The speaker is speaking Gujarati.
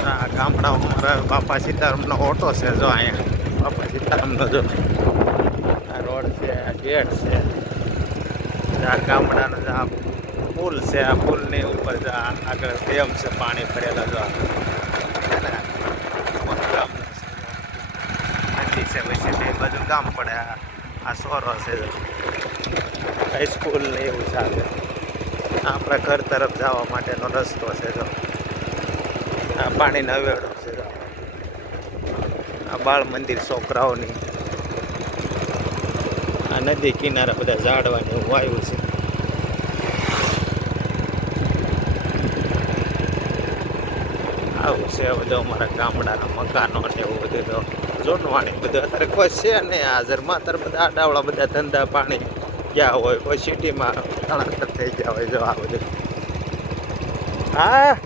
આ ગામડામાં અમારા બાપા સીતારામનો ઓટો છે જો અહીંયા બાપા સીતારામનો જો આ રોડ છે આ ગેટ છે આ ગામડાનો જે આ પુલ છે આ પુલની ઉપર જો આગળ ડેમ છે પાણી ભરેલા જો છે ને ગામ નદી છે પછી બે બાજુ ગામ પડે આ સોરો છે જો હાઈસ્કૂલ ને એવું ચાલે આપણા ઘર તરફ જવા માટેનો રસ્તો છે જો આ પાણીનો વેડો છે આ બાળ મંદિર છોકરાઓની આ નદી કિનારે બધા ઝાડવાની એવું વાયુ છે આવું છે બધું અમારા ગામડાના મકાનો ને એવું બધું તો જોનવાણી બધું અત્યારે કોઈ છે નહીં હાજરમાં અત્યારે બધા આડાવડા બધા ધંધા પાણી ગયા હોય કોઈ સિટીમાં સ્થળાંતર થઈ ગયા હોય જો આ બધું હા